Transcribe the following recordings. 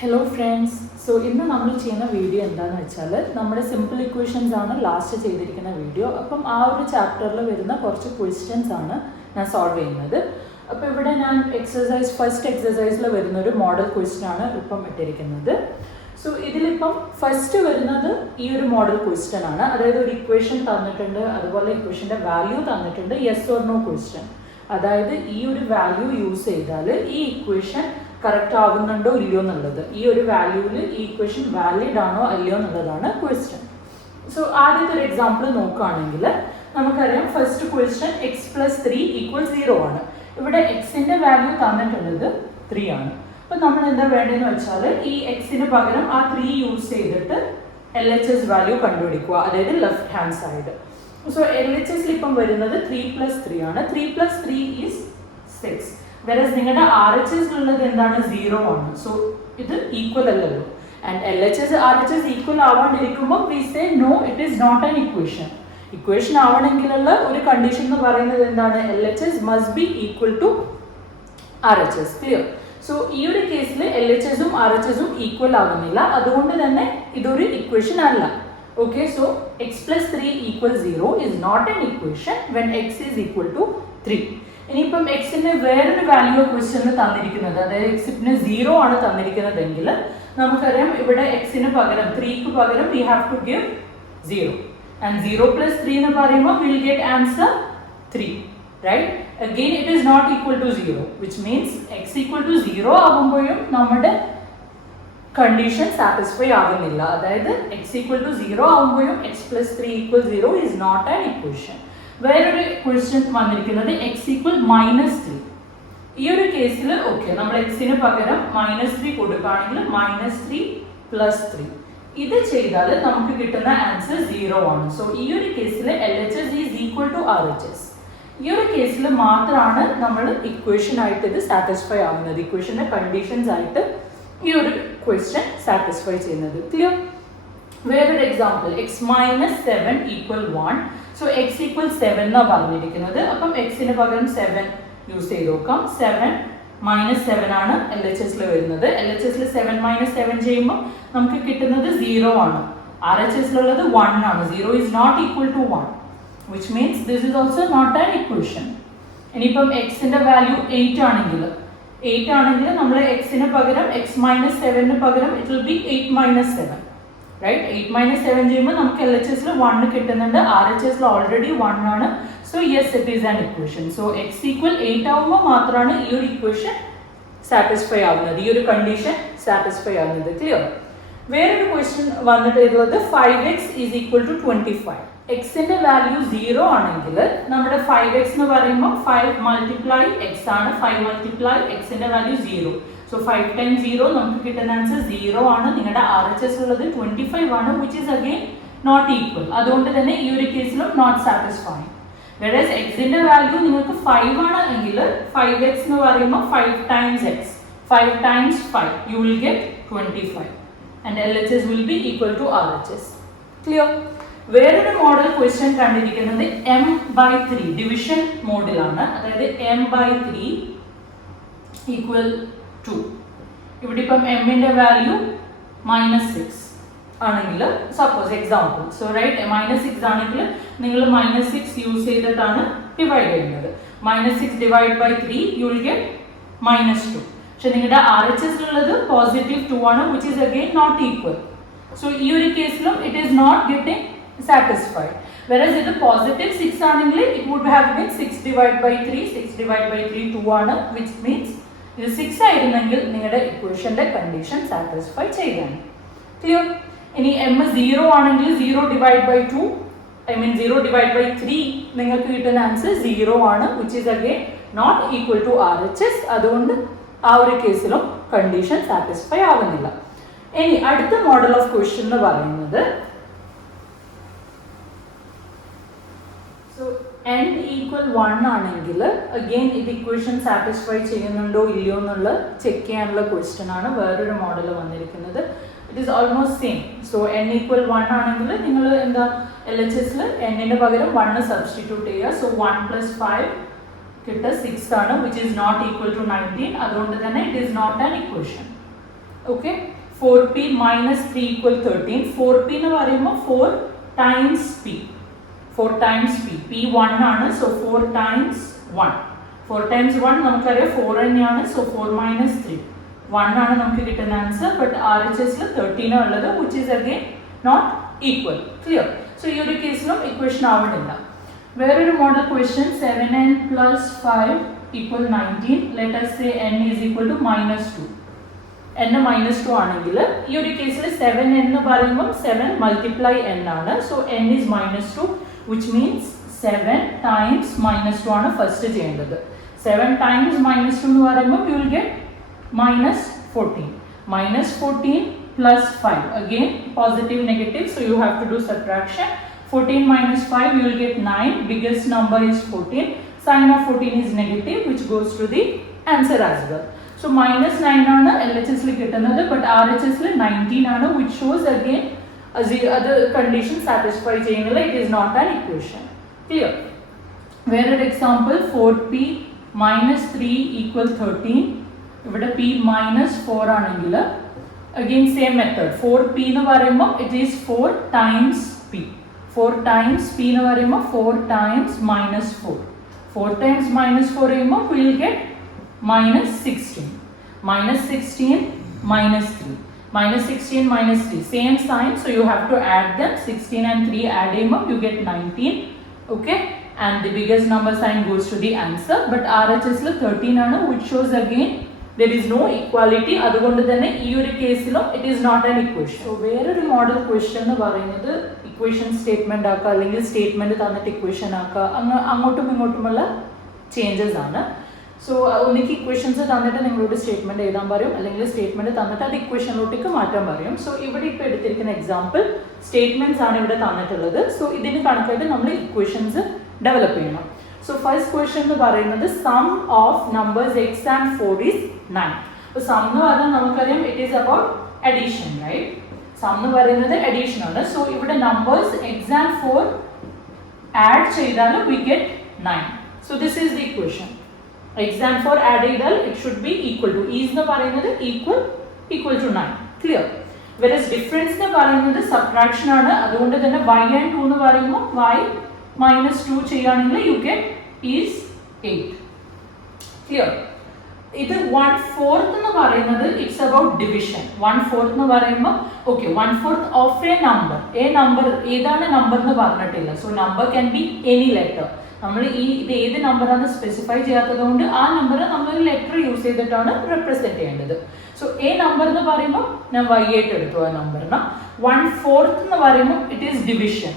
Hello friends. So ഇന്ന് നമ്മൾ ചെയ്യുന്ന വീഡിയോ എന്താണെന്ന് വെച്ചാൽ നമ്മുടെ സിമ്പിൾ ഇക്വേഷൻസ് ആണ് ലാസ്റ്റ് ചെയ്തിരിക്കുന്ന വീഡിയോ. അപ്പം ആ ഒരു ചാപ്റ്ററിൽ വരുന്ന കുറച്ച് ക്വസ്റ്റ്യൻസ് ആണ് ഞാൻ സോൾവ് ചെയ്യുന്നത്. അപ്പോൾ ഇവിടെ ഞാൻ ഫസ്റ്റ് എക്സസൈസിൽ വരുന്ന ഒരു മോഡൽ ക്വസ്റ്റ്യൻ ആണ് ഇപ്പം ഇട്ടിരിക്കുന്നത്. സോ ഇതിലിപ്പം ഫസ്റ്റ് വരുന്നത് ഈ ഒരു മോഡൽ ക്വസ്റ്റ്യൻ ആണ്. അതായത് ഒരു ഇക്വേഷൻ തന്നിട്ടുണ്ട്, അതുപോലെ ഇക്വേഷൻ്റെ വാല്യൂ തന്നിട്ടുണ്ട്, യെസ് ഓർ നോ ക്വസ്റ്റ്യൻ. അതായത് ഈ ഒരു വാല്യൂ യൂസ് ചെയ്താൽ ഈ ഇക്വേഷൻ കറക്റ്റ് ആവുന്നുണ്ടോ ഇല്ലയോ എന്നുള്ളത്, ഈ ഒരു വാല്യൂവിൽ ഈ ഇക്വേഷൻ വാലിഡ് ആണോ അല്ലയോ എന്നുള്ളതാണ് ക്വസ്റ്റ്യൻ. സോ ആദ്യത്തെ ഒരു എക്സാമ്പിൾ നോക്കുകയാണെങ്കിൽ നമുക്കറിയാം ഫസ്റ്റ് ക്വസ്റ്റ്യൻ എക്സ് പ്ലസ് 3 = 0 ആണ്. ഇവിടെ എക്സിൻ്റെ വാല്യൂ തന്നിട്ടുള്ളത് 3 ആണ്. അപ്പം നമ്മൾ എന്താ വേണ്ടതെന്ന് വെച്ചാൽ ഈ എക്സിന് പകരം ആ 3 യൂസ് ചെയ്തിട്ട് LHS വാല്യൂ കണ്ടുപിടിക്കുക, അതായത് ലെഫ്റ്റ് ഹാൻഡ് സൈഡ്. സോ LHSൽ ഇപ്പം വരുന്നത് 3 + 3 ആണ്. 3 + 3 is 6. Whereas നിങ്ങളുടെ RHS ഉള്ളത് എന്താണ് 0 ആണ്. സോ ഇത് ഈക്വൽ അല്ലല്ലോ. ആൻഡ് LHS RHS ഈക്വൽ ആവാണ്ടിരിക്കുമ്പോൾ we say no, it is not an equation. Equation ആവണമെങ്കിലുള്ള ഒരു കണ്ടീഷൻ എന്ന് പറയുന്നത് എന്താണ്, LHS must be equal to RHS. Clear? So ഈ ഒരു കേസിൽ LHSഉം RHSഉം ഈക്വൽ ആവുന്നില്ല, അതുകൊണ്ട് തന്നെ ഇതൊരു ഇക്വേഷൻ അല്ല. Okay, so x + 3 = 0 is not an equation when x is equal to 3. ഇനിയിപ്പം എക്സിന് വേറൊരു വാല്യൂ ക്വസ്റ്റ്യനിൽ തന്നിരിക്കുന്നത്, അതായത് എക്സിന് 0 ആണ് തന്നിരിക്കുന്നതെങ്കിൽ നമുക്കറിയാം ഇവിടെ എക്സിന് പകരം 3ക്ക് പകരം we have to give 0. And 0 + 3 എന്ന് പറയുമ്പോൾ we'll get answer 3. Right? Again it is not equal to 0, which means x = 0 ആകുമ്പോഴും നമ്മുടെ കണ്ടീഷൻ സാറ്റിസ്ഫൈ ആകുന്നില്ല. അതായത് x = 0 ആകുമ്പോഴും x + 3 = 0 is not an equation. വേറൊരു ക്വസ്റ്റ്യൻ വന്നിരിക്കുന്നത് x = -3. ഈ ഒരു കേസിൽ ഓക്കെ, നമ്മൾ എക്സിന് പകരം -3 കൊടുക്കുകയാണെങ്കിൽ -3 + 3 ഇത് ചെയ്താൽ നമുക്ക് കിട്ടുന്ന ആൻസർ 0 ആണ്. സോ ഈ ഒരു കേസിൽ LHS is equal to RHS. ഈ ഒരു കേസിൽ മാത്രമാണ് നമ്മൾ ഇക്വേഷൻ ആയിട്ട് ഇത് സാറ്റിസ്ഫൈ ആവുന്നത്, ഇക്വേഷൻ്റെ കണ്ടീഷൻസ് ആയിട്ട് ഈ ഒരു ക്വസ്റ്റ്യൻ സാറ്റിസ്ഫൈ ചെയ്യുന്നത്. ക്ലിയർ? വേറൊരു എക്സാമ്പിൾ x - 7 = 1. സോ x = 7 എന്നാണ് പറഞ്ഞിരിക്കുന്നത്. അപ്പം എക്സിന് പകരം 7 യൂസ് ചെയ്ത് നോക്കാം. 7 - 7 ആണ് LHSൽ വരുന്നത്. LHSൽ 7 - 7 ചെയ്യുമ്പോൾ നമുക്ക് കിട്ടുന്നത് 0 ആണ്. RHSലുള്ളത് 1 ആണ്. 0 is not equal to 1, which means this is also not an equation. ഇനിയിപ്പം എക്സിൻ്റെ വാല്യൂ 8 ആണെങ്കിൽ നമ്മൾ എക്സിന് പകരം x - 7ന് പകരം it will be 8 - 7. റൈറ്റ്? 8 - 7 ചെയ്യുമ്പോൾ നമുക്ക് LHSൽ 1 കിട്ടുന്നുണ്ട്, RHSൽ ഓൾറെഡി 1 ആണ്. So yes, it is an equation. So x = 8 ആവുമ്പോൾ മാത്രമാണ് ഈ ഒരു ഇക്വേഷൻ സാറ്റിസ്ഫൈ ആവുന്നത്, ഈ ഒരു കണ്ടീഷൻ സാറ്റിസ്ഫൈ ആവുന്നത്. ക്ലിയർ? വേറൊരു ക്വസ്റ്റ്യൻ വന്നിട്ടുള്ളത് 5x = 25. എക്സിന്റെ വാല്യൂ 0 ആണെങ്കിൽ നമ്മുടെ 5x എന്ന് പറയുമ്പോൾ 5 × x ആണ്. 5 × എക്സിന്റെ വാല്യൂ 0. സോ 5 × 0 നമുക്ക് കിട്ടുന്ന ആൻസർ 0 ആണ്. നിങ്ങളുടെ RHS ഉള്ളത് 25 ആണ്, which is again not equal. അതുകൊണ്ട് തന്നെ ഈ ഒരു കേസിലും നോട്ട് സാറ്റിസ്ഫൈങ്. വെറസ് എക്സിന്റെ വാല്യൂ നിങ്ങൾക്ക് 5 ആണ് എങ്കിൽ 5x എന്ന് പറയുമ്പോൾ 5 × x, 5 × 5 you will get 25 and LHS will be equal to RHS. Clear? വേറൊരു മോഡൽ ക്വസ്റ്റ്യൻ കണ്ടിരിക്കുന്നത് m/3 ഡിവിഷൻ മോഡിലാണ്. അതായത് m/3 = 2. ഇവിടെ ഇപ്പം എമ്മിൻ്റെ വാല്യൂ -6 ആണെങ്കിൽ സപ്പോസ് എക്സാമ്പിൾ, സോ റൈറ്റ്, -6 ആണെങ്കിൽ നിങ്ങൾ -6 യൂസ് ചെയ്തിട്ടാണ് ഡിവൈഡ് ചെയ്യുന്നത്. -6 / 3 you will get -2. പക്ഷെ നിങ്ങളുടെ RHSലുള്ളത് +2 ആണ്, which is again not equal. So ഈ ഒരു കേസിലും it is not getting satisfied. Whereas ഇത് +6 ആണെങ്കിൽ it would have been 6 / 3. 6 / 3 2 ആണ്, which means ഇത് 6 ആയിരുന്നെങ്കിൽ നിങ്ങളുടെ ഇക്വേഷൻ്റെ കണ്ടീഷൻ സാറ്റിസ്ഫൈ ചെയ്യാണ്. ക്ലിയർ? ഇനി m 0 ആണെങ്കിൽ 0 / 2 0 / 3 നിങ്ങൾക്ക് കിട്ടുന്ന ആൻസർ 0 ആണ്, which is again not equal to RHS. അതുകൊണ്ട് ആ ഒരു കേസിലും കണ്ടീഷൻ സാറ്റിസ്ഫൈ ആവുന്നില്ല. ഇനി അടുത്ത മോഡൽ ഓഫ് ക്വസ്റ്റ്യൻ എന്ന് പറയുന്നത് n = 1 ആണെങ്കിൽ അഗെയിൻ ഇത് ഇക്വേഷൻ സാറ്റിസ്ഫൈ ചെയ്യുന്നുണ്ടോ ഇല്ലയോ എന്നുള്ള ചെക്ക് ചെയ്യാനുള്ള ക്വസ്റ്റ്യൻ ആണ് വേറൊരു മോഡൽ വന്നിരിക്കുന്നത്. It is almost same. So n = 1 ആണെങ്കിൽ നിങ്ങൾ എന്താ LHSൽ n-ന് പകരം 1 സബ്സ്റ്റിറ്റ്യൂട്ട് ചെയ്യുക. സോ 1 + 5 കിട്ടുക 6 ആണ്, which is not equal to 19. അതുകൊണ്ട് തന്നെ it is not an equation. Okay 4p minus 3 equal 13. 4p എന്ന് പറയുമ്പോൾ 4 times p. 4 times p. p 1 ആണ്. So 4 times 1. 4 times 1 നമുക്കറിയാം 4 തന്നെയാണ്. So 4 minus 3. 1 ആണ് നമുക്ക് കിട്ടുന്ന ആൻസർ. ബട്ട് RHSൽ 13 ഉള്ളത് which is again not equal. Clear? So ഈ ഒരു കേസിലും ഇക്വേഷൻ ആവണില്ല. വേറൊരു model question 7n plus 5 equal 19. Let us say n is equal to minus 2. n minus 2 ആണെങ്കിൽ ഈ ഒരു കേസിൽ 7n എന്ന് പറയുമ്പോൾ 7 multiply n ആണ്. So n is minus 2 which means 7 times minus 2 ആണ് ഫസ്റ്റ് ചെയ്യേണ്ടത്. 7 times minus 2 എന്ന് പറയുമ്പോൾ you will get minus 14. Minus 14 plus 5. Again positive negative, so you have to do subtraction. 14 minus 5 you will get 9. Biggest number is 14. Sign of 14 is negative which goes to the answer as well. So minus 9 ആണ് LHSൽ കിട്ടുന്നത്, but RHSൽ 19 ആണ് which shows again other condition satisfy ചെയ്യുന്നില്ല. It is not an equation. Clear? വേറൊരു example 4p minus 3 equal 13. ഇവിടെ p minus 4 ആണെങ്കിൽ again same method. 4p എന്ന് പറയുമ്പോൾ it is 4 times p. 4 times p എന്ന് പറയുമ്പോൾ 4 times minus 4. 4 times minus 4 ചെയ്യുമ്പോൾ we will get minus 16. Minus 16 minus 3. Minus 16 minus 3. Same sign, so you have to add them. 16 and 3 add them up, you get 19. Okay? And the biggest number sign goes to the answer. But RHSൽ 13 ആണ് which shows again there is no equality. അതുകൊണ്ട് തന്നെ ഈ ഒരു കേസിലും it is not an equation. So വേറൊരു model question എന്ന് പറയുന്നത് equation statement ആക്കുക അല്ലെങ്കിൽ സ്റ്റേറ്റ്മെന്റ് തന്നിട്ട് ഇക്വേഷൻ ആക്കുക അങ്ങോട്ടും ഇങ്ങോട്ടുമുള്ള ചേഞ്ചസ് ആണ്. സോ ഒന്നിക്ക് ഇക്വേഷൻസ് തന്നിട്ട് നിങ്ങളോട് സ്റ്റേറ്റ്മെന്റ് എഴുതാൻ പറയും, അല്ലെങ്കിൽ സ്റ്റേറ്റ്മെന്റ് തന്നിട്ട് അത് ഇക്വേഷനിലോട്ടേക്ക് മാറ്റാൻ പറയും. സോ ഇവിടെ ഇപ്പോൾ എടുത്തിരിക്കുന്ന എക്സാമ്പിൾ സ്റ്റേറ്റ്മെന്റ്സ് ആണ് ഇവിടെ തന്നിട്ടുള്ളത്. സോ ഇതിന് കണക്കായിട്ട് നമ്മൾ ഇക്വേഷൻസ് ഡെവലപ്പ് ചെയ്യണം. സോ ഫസ്റ്റ് ക്വസ്റ്റ്യൻ എന്ന് പറയുന്നത് sum of numbers x and 4 is 9. അപ്പോൾ സം എന്ന് പറഞ്ഞാൽ നമുക്കറിയാം it is about addition, right? Sum എന്ന് പറയുന്നത് അഡീഷൻ ആണ്. സോ ഇവിടെ നമ്പേഴ്സ് എക്സ് ആൻഡ് 4 ആഡ് ചെയ്താൽ we get 9. So this is the equation. X and 4 add ചെയ്താൽ it should be equal to, is എന്ന് പറയുന്നത് equal to 9. Clear? Versus difference എന്ന് പറയുന്നത് സബ്ട്രാക്ഷൻ ആണ്. അതുകൊണ്ട് തന്നെ y ആൻഡ് 2 എന്ന് പറയുമ്പോൾ y minus 2 ചെയ്യുകയാണെങ്കിൽ you get is 8. Clear? ഇത് 1/4 എന്ന് പറയുന്നത് ഇറ്റ്സ് അബൌട്ട് ഡിവിഷൻ. 1/4 എന്ന് പറയുമ്പോൾ ഓക്കെ 1/4 ഓഫ് എ നമ്പർ. ഏതാണ് നമ്പർ എന്ന് പറഞ്ഞിട്ടില്ല. So number can be any letter. നമ്മൾ ഇത് ഏത് നമ്പറാണെന്ന് സ്പെസിഫൈ ചെയ്യാത്തത് കൊണ്ട് ആ നമ്പർ നമ്മൾ ഒരു ലെറ്റർ യൂസ് ചെയ്തിട്ടാണ് റെപ്രസെന്റ് ചെയ്യേണ്ടത്. സോ എ നമ്പർ എന്ന് പറയുമ്പോൾ ഞാൻ y8 എടുത്തു ആ നമ്പറിന്. 1/4 എന്ന് പറയുമ്പോൾ ഇറ്റ് ഈസ് ഡിവിഷൻ.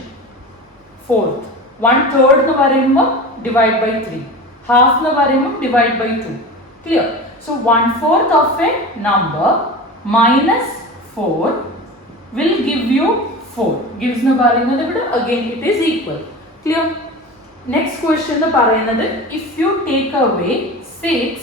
4th 1/3 എന്ന് പറയുമ്പോൾ ഡിവൈഡ് ബൈ 3. ഹാഫ് എന്ന് പറയുമ്പോൾ divide by 2. Clear? So 1/4 of a number minus 4 will give you 4. Gives എന്ന് പറയുന്നത് ഇവിടെ again it is equal. Clear? Next question എന്ന് പറയുന്നത് if you take away 6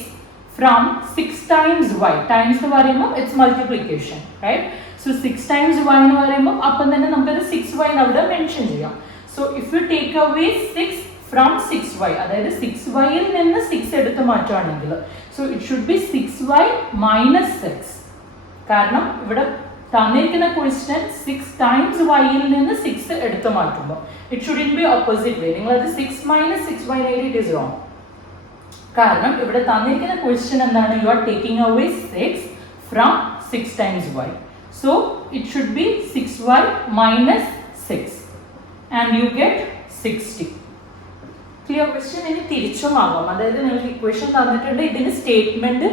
from 6 times y. Times എന്ന് പറയുമ്പോൾ it's multiplication, right? So 6 times y എന്ന് പറയുമ്പോൾ അപ്പം തന്നെ നമുക്കത് 6y അവിടെ മെൻഷൻ ചെയ്യാം. So if you take away 6 from 6y, അതായത് 6y ൽ നിന്ന് 6 എടുത്ത് മാറ്റുകയാണെങ്കിൽ so it should be 6y minus 6. കാരണം ഇവിടെ തന്നിരിക്കുന്ന ക്വസ്റ്റ്യൻ 6 times y ൽ നിന്ന് 6 എടുത്ത് മാറ്റുമ്പോൾ it shouldn't be opposite way. നിങ്ങൾ അത് 6 minus 6 by 8 it is wrong. കാരണം ഇവിടെ തന്നിരിക്കുന്ന ക്വസ്റ്റ്യൻ എന്താണ്? You are taking away 6 from 6 times y. So it should be 6y minus 6. And you get 60. Clear? Question ഇനി തിരിച്ചുമാകാം. അതായത് നിങ്ങൾക്ക് ഇക്വേഷൻ തന്നിട്ടുണ്ട്, ഇതിന് സ്റ്റേറ്റ്മെന്റ്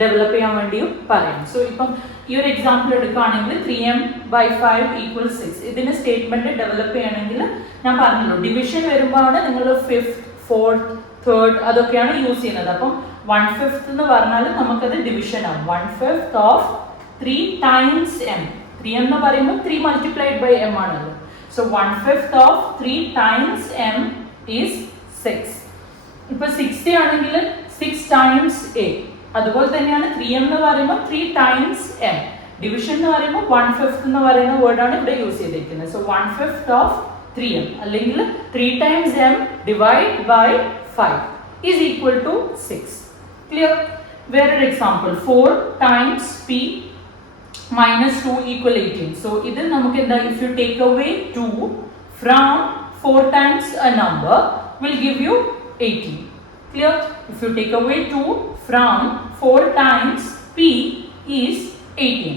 ഡെവലപ്പ് ചെയ്യാൻ വേണ്ടിയും പറയും. സോ ഇപ്പം ഈ ഒരു എക്സാമ്പിൾ എടുക്കുകയാണെങ്കിൽ 3m/5 = 6. ഇതിന് സ്റ്റേറ്റ്മെന്റ് ഡെവലപ്പ് ചെയ്യണമെങ്കിൽ ഞാൻ പറഞ്ഞല്ലോ ഡിവിഷൻ വരുമ്പോഴാണ് നിങ്ങൾ 5th 4th 3rd അതൊക്കെയാണ് യൂസ് ചെയ്യുന്നത്. അപ്പം 1/5 എന്ന് പറഞ്ഞാൽ നമുക്കത് ഡിവിഷൻ ആണ്. 1/5 ഓഫ് 3 times m. 3m എന്ന് പറയുമ്പോൾ 3 multiplied by m ആണല്ലോ. So 1/5 of 3 times m is 6. ഇപ്പോൾ 60 ആണെങ്കിൽ 6 times a. അതുപോലെ തന്നെയാണ് 3m എന്ന് പറയുമ്പോൾ 3 times m. ഡിവിഷൻ എന്ന് പറയുമ്പോൾ 1/5 എന്ന് പറയുന്ന വേർഡാണ് ഇവിടെ യൂസ് ചെയ്തിരിക്കുന്നത്. സോ 1/5 of 3m അല്ലെങ്കിൽ 3 times m divided by 5 is equal to 6. Clear? വേറൊരു example 4 times p minus 2 equal 18. So ഇതിൽ നമുക്ക് എന്താ, if you take away 2 from 4 times a number will give you 18. Clear? If you take away 2 from 4 times p is 18.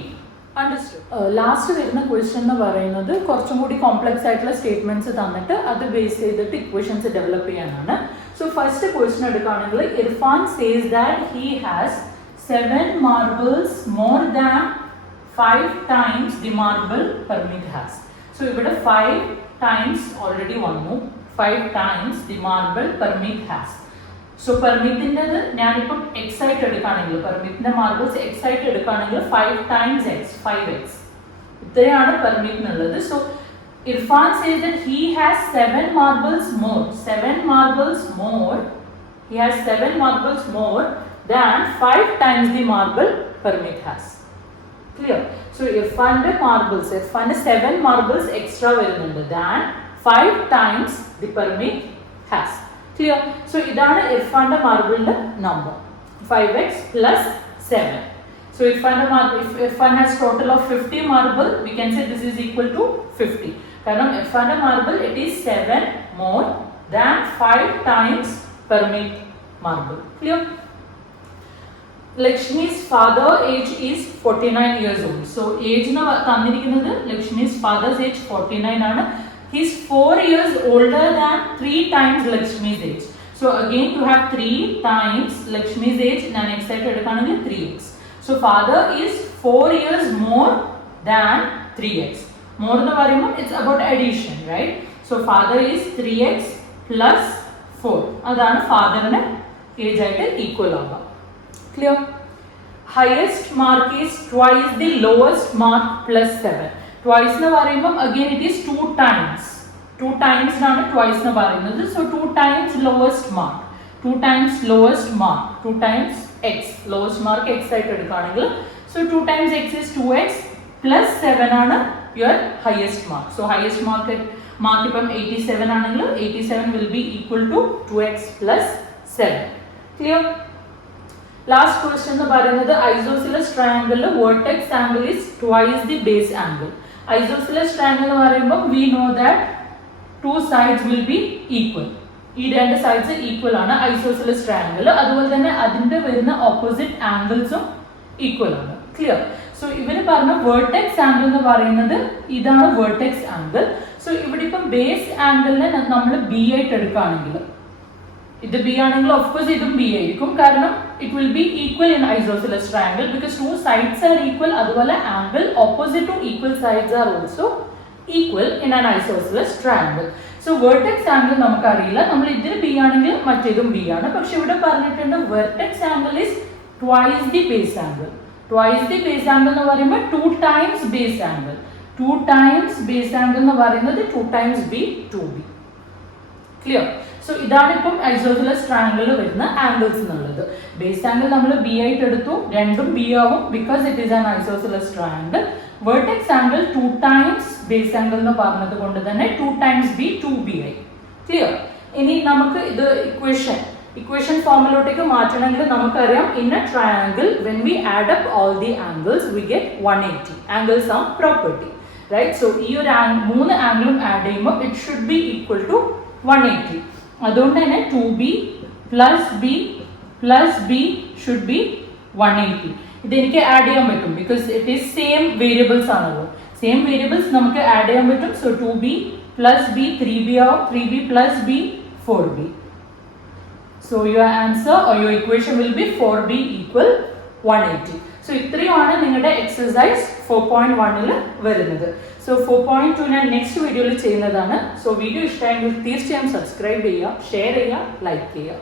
Understood? Last വരുന്ന question എന്ന് പറയുന്നത് കുറച്ചും കൂടി complex ആയിട്ടുള്ള സ്റ്റേറ്റ്മെന്റ്സ് തന്നിട്ട് അത് ബേസ് ചെയ്തിട്ട് ഇക്വേഷൻസ് ഡെവലപ്പ് ചെയ്യാനാണ്. സോ ഫസ്റ്റ് ക്വസ്റ്റ്യൻ എടുക്കുകയാണെങ്കിൽ Irfan says that he has 7 marbles more than 5 times the marble Parmeet has. So ഇവിടെ 5 times already വന്നു, 5 times the marble Parmeet has. So പെർമിറ്റിൻ്റെത് ഞാനിപ്പം എക്സ് ആയിട്ട് എടുക്കുകയാണെങ്കിൽ, പെർമിറ്റിൻ്റെ മാർബിൾസ് എക്സ് ആയിട്ട് എടുക്കുകയാണെങ്കിൽ 5 times x, 5x ഇത്രയാണ് പെർമിറ്റിനുള്ളത്. So Irfan says that he has 7 marbles more, 7 marbles more, he has 7 marbles more than 5 times the marble Parmeet has. Clear? So ഇർഫാൻ്റെ marbles, ഇർഫാൻ്റെ 7 marbles extra വരുന്നുണ്ട് than 5 times the Parmeet has. Clear? So ഇതാണ് ഇർഫാൻ്റെ മാർബിളിൻ്റെ number 5x plus 7. So if Irfan has total of 50 marble, we can say this is equal to 50. കാരണം ഇർഫാൻ്റെ marble it is 7 more than 5 times Parmeet marble. Clear? Lakshmi's father age is 49 years old. So age na തന്നിരിക്കുന്നത് Lakshmi's father's age 49 ആണ്. He is 4 years older than 3 times Lakshmi's age. So again to have 3 times Lakshmi's age, ഞാൻ x ആയിട്ട് എടുക്കുകയാണെങ്കിൽ 3x. So father is 4 years more than 3x. More എന്ന് പറയുമ്പോൾ it's about addition, right? So father is 3x plus 4. അതാണ് ഫാദറിന്റെ age ആയിട്ട് equal ആവുക. Clear? Highest mark is twice the lowest mark plus 7. Twice എന്ന് പറയുമ്പോൾ again it is 2 times. 2 times ആണ് twice എന്ന് പറയുന്നത്. So 2 times lowest mark. 2 times lowest mark. 2 times x. Lowest mark x ആയിട്ട് എടുക്കുകയാണെങ്കിൽ so 2 times x is 2x plus 7 ആണ് your highest mark. So highest mark ഇപ്പം 87 ആണെങ്കിൽ 87 will be equal to 2x plus 7. Clear? Last question എന്ന് പറയുന്നത് isosceles triangle vertex angle is twice the base angle. Isosceles triangle എന്ന് പറയുമ്പോൾ we know that 2 sides will be equal. ഈ രണ്ട് sides equal ആണ് isosceles triangle. അതുപോലെ തന്നെ അതിന്റെ വരുന്ന ഓപ്പോസിറ്റ് ആംഗിൾസും ഈക്വൽ ആണ്. ക്ലിയർ? സോ ഇവര് പറഞ്ഞ വേർട്ടെക്സ് ആംഗിൾ എന്ന് പറയുന്നത് ഇതാണ് വേർട്ടെക്സ് ആംഗിൾ. സോ ഇവിടെ ഇപ്പം ബേസ് ആംഗിളിനെ നമ്മൾ ബി ആയിട്ട് എടുക്കുകയാണെങ്കിൽ, ഇത് ബി ആണെങ്കിൽ ഓഫ് കോഴ്സ് ഇതും ബി ആയിരിക്കും, കാരണം it will be equal in isosceles triangle because 2 sides are equal. അതുപോലെ angle opposite to equal sides are also equal in an isosceles triangle. So vertex angle നമുക്കറിയില്ല, നമ്മൾ ഇതിൽ ബി ആണെങ്കിൽ മറ്റേതും ബി ആണ്. പക്ഷെ ഇവിടെ പറഞ്ഞിട്ടുണ്ട് vertex angle is twice the base angle. Twice the base angle എന്ന് പറയുമ്പോൾ 2 times base angle. 2 times base angle എന്ന് പറയുന്നത് 2 times b 2b. Clear? So ഇതാണ് ഇപ്പം ഐസോസെലസ് ട്രയാങ്കിളിൽ വരുന്ന ആംഗിൾസ് എന്നുള്ളത്. ബേസ് ആംഗിൾ നമ്മൾ ബി ആയിട്ട് എടുത്തു, രണ്ടും ബി ആവും because it is an isosceles triangle. Vertex angle 2 times base angle എന്ന് പറഞ്ഞത് കൊണ്ട് തന്നെ 2 times b 2b ആയി. ക്ലിയർ? ഇനി നമുക്ക് ഇത് ഇക്വേഷൻ ഫോമിലോട്ടേക്ക് മാറ്റണമെങ്കിൽ നമുക്കറിയാം in a triangle when we add up all the angles we get 180. Angle sum property, right? So ഈ ഒരു 3 ആംഗിളും ആഡ് ചെയ്യുമ്പോൾ it should be equal to 180. അതുകൊണ്ട് തന്നെ 2b plus b should be 180. ഇതെനിക്ക് ആഡ് ചെയ്യാൻ പറ്റും because it is same variables ആണല്ലോ. സെയിം വേരിയബിൾസ് നമുക്ക് ആഡ് ചെയ്യാൻ പറ്റും. So 2b plus b 3b ആവും, 3b plus b 4b. So your answer or your equation will be 4b equal 180. So ഇത്രയുമാണ് നിങ്ങളുടെ എക്സസൈസ് 4.1 വരുന്നത്. സോ 4.2 ഞാൻ നെക്സ്റ്റ് വീഡിയോയിൽ ചെയ്യുന്നതാണ്. സോ വീഡിയോ ഇഷ്ടമായെങ്കിൽ തീർച്ചയായും സബ്സ്ക്രൈബ് ചെയ്യുക, ഷെയർ ചെയ്യുക, ലൈക്ക് ചെയ്യുക.